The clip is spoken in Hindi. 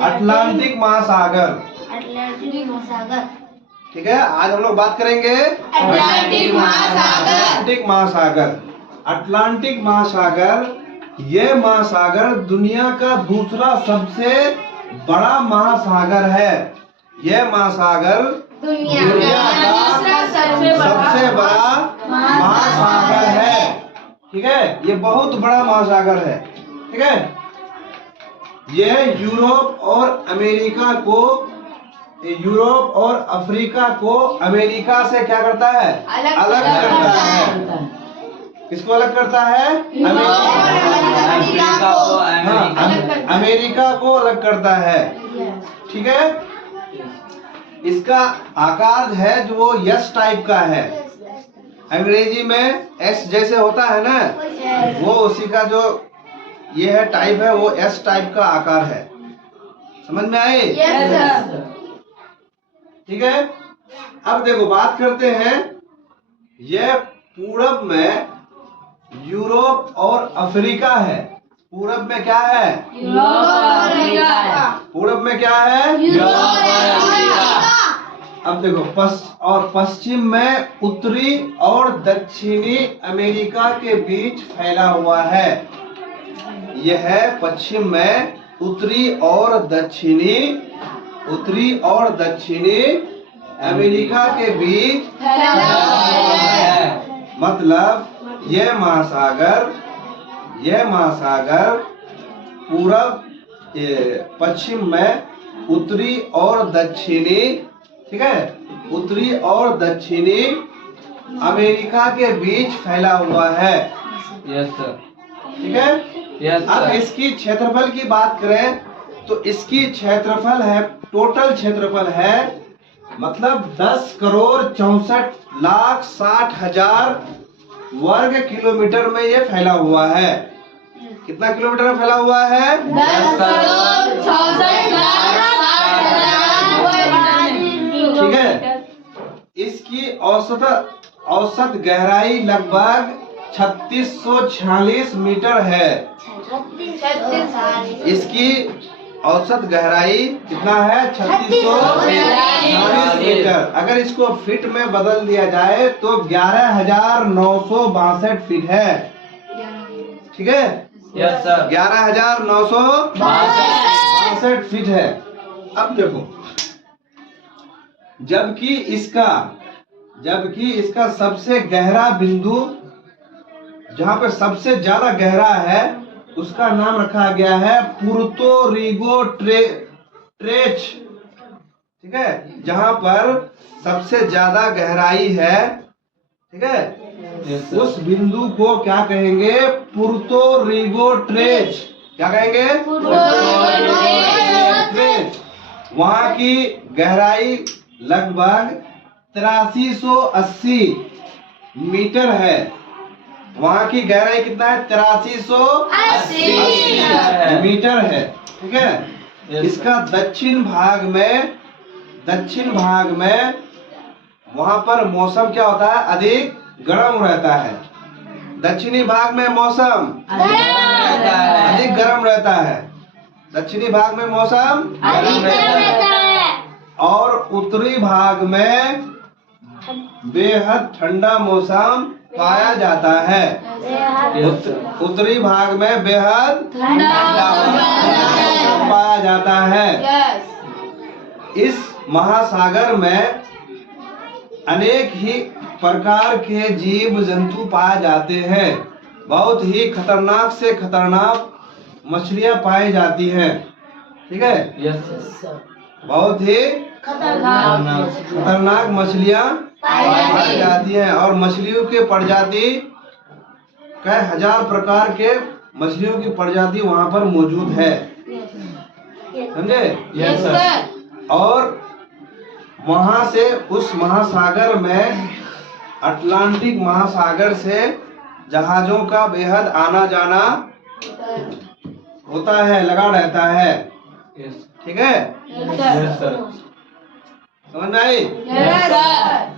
अटलांटिक महासागर। अटलांटिक महासागर। ठीक है, आज हम लोग बात करेंगे अटलांटिक महासागर। अटलांटिक महासागर। अटलांटिक महासागर, ये महासागर दुनिया का दूसरा सबसे बड़ा महासागर है। यह महासागर दुनिया का सबसे बड़ा महासागर है। ठीक है, ये बहुत बड़ा महासागर है। ठीक है, यह यूरोप और अफ्रीका को अमेरिका से क्या करता है? अलग करता है। किसको अलग करता है? अमेरिका को अलग करता है। ठीक है, इसका आकार है जो वो यस टाइप का है। अंग्रेजी में एस जैसे होता है ना, वो उसी का जो ये है टाइप है, वो एस टाइप का आकार है। समझ में आई? ठीक है, अब देखो बात करते हैं। यह पूरब में यूरोप और अफ्रीका है। पूरब में क्या है? पूरब में क्या है? अब देखो पश्चिम में उत्तरी और दक्षिणी अमेरिका के बीच फैला हुआ है। यह पश्चिम में उत्तरी और दक्षिणी अमेरिका के बीच फैला हुआ है। मतलब यह महासागर पूरब पश्चिम में उत्तरी और दक्षिणी, ठीक है, उत्तरी और दक्षिणी अमेरिका के बीच फैला हुआ है। Yes sir. ठीक है, यस सर। अब इसकी क्षेत्रफल की बात करें तो इसकी क्षेत्रफल है, टोटल क्षेत्रफल है मतलब 10,64,60,000 वर्ग किलोमीटर में ये फैला हुआ है। कितना किलोमीटर में फैला हुआ है? 10,64,60,000। ठीक है, इसकी औसत गहराई लगभग 3646 मीटर है। इसकी औसत गहराई कितना है? 3646 मीटर। अगर इसको फीट में बदल दिया जाए तो 11,962 फीट है। ठीक है, यस सर। 11,962 फीट है। अब देखो, जबकि इसका सबसे गहरा बिंदु, जहां पे सबसे ज्यादा गहरा है, उसका नाम रखा गया है पुर्तो रिगो ट्रेच। ठीक है, जहां पर सबसे ज्यादा गहराई है, ठीक है, उस बिंदु को क्या कहेंगे? पुर्तो रिगो ट्रेच। क्या कहेंगे? ट्रेच। वहां की गहराई लगभग 8380 मीटर है। वहां की गहराई कितना है? 8380 मीटर है। ठीक है, इसका दक्षिण भाग में वहां पर मौसम क्या होता है? अधिक गर्म रहता है। दक्षिणी भाग में मौसम अधिक गर्म रहता है। दक्षिणी भाग में मौसम गर्म रहता है और उत्तरी भाग में बेहद ठंडा मौसम पाया जाता है। उत्तरी भाग में बेहद ठंडा मौसम पाया जाता है। इस महासागर में अनेक ही प्रकार के जीव जंतु पाए जाते हैं। बहुत ही खतरनाक से खतरनाक मछलियां पाई जाती हैं। ठीक है, यस। बहुत ही खतरनाक मछलियां पाई जाती हैं और मछलियों के प्रजाति कई हजार प्रकार के मछलियों की प्रजाति वहां पर मौजूद है। समझे? Yes sir. और वहां से उस महासागर में, अटलांटिक महासागर से जहाजों का बेहद आना जाना होता है, लगा रहता है। ठीक है, यस सर। समझ में आई? Yes sir.